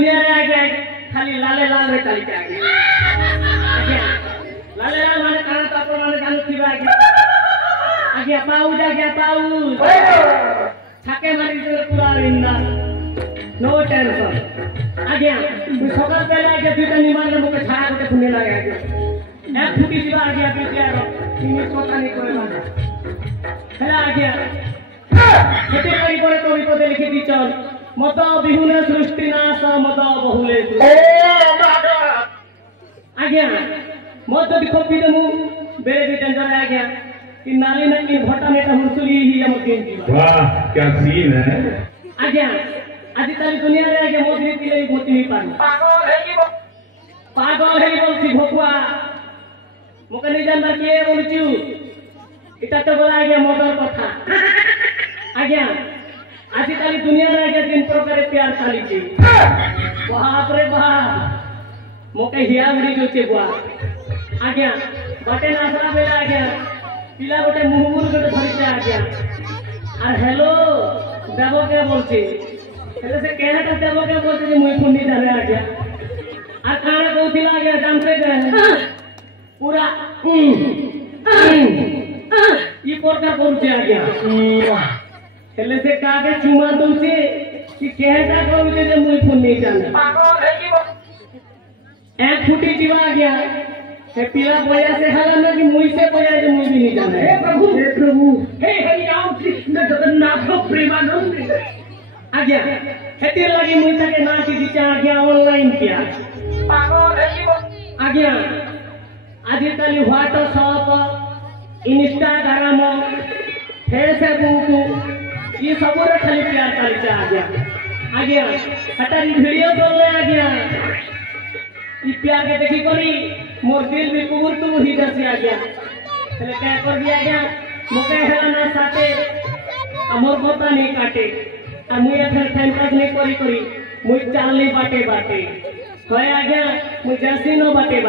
दुनिया रे आगे खाली लाले लाल रे चली के आगे आगे लाले लाल माने काना तो अपन माने जानू थिबा आगे पाऊ छाके मारी से पूरा रिंदा नो टेंशन आगे सकाल पहले आगे दुटा निमान मुके छाया गोटे खुने लागे आगे एक फुटी दिबा आगे पिटिया रो इनी कोता नहीं करे माने हेला आगे केते कई करे तो विपदे लिखि दी चल मत बिहुने सृष्टि नाश मत बहुले आगे मत देखो पी दमु बेरे भी टेंशन आगे कि नाली में की भटा में हुसुली ही हम के वाह क्या सीन है आगे आज ताली दुनिया रे आगे मोदी तिले मोती नहीं पानी पागल है बोलती भोकुआ मुके नहीं जानता के बोलछु इटा तो बोला आगे मोटर कथा आगे आज ताली दुनिया रे आगे दिन प्रकार प्यार चली छी बाप रे बाप मुके हिया उड़ी जोचे बुआ आगे बटे नासरा बेला आगे पिला गोटे मुहुमुर गोटे धरिते आज्ञा और हेलो देव के बोलছি हेले से केनाटा देव के बोलছি जे मुई फुनी जाने आज्ञा और काना कहथिला आज्ञा जानते के पूरा ई कोटा करूचे आज्ञा हेले से काके चुमा दउचे कि केनाटा कहउचे जे मुई फुनी जाने पागल है की एक फुटी जीवा आज्ञा हे पीला बोया से हला ना कि मुई से बोया जे मुई भी नहीं जाने हे प्रभु हे हरि राम कृष्ण जगन्नाथ प्रेमानंद आज्ञा हेते लगी मुई ताके ना की दिचा आज्ञा ऑनलाइन किया पागल है आज्ञा आज ताली व्हाट्सएप इंस्टाग्राम फेसबुक ये सब रे खाली प्यार चली आज्ञा आज्ञा हटा वीडियो बोलले आज्ञा ई प्यार के देखी करी मोर दिल भी कुबुर तू ही जैसे आ गया चले क्या कर दिया गया मुके है ना साथे हमर गोता नहीं काटे आ मुई अथर टाइम पास नहीं करी मुई चाले बाटे कहे आ गया मुई जैसी नो बाटे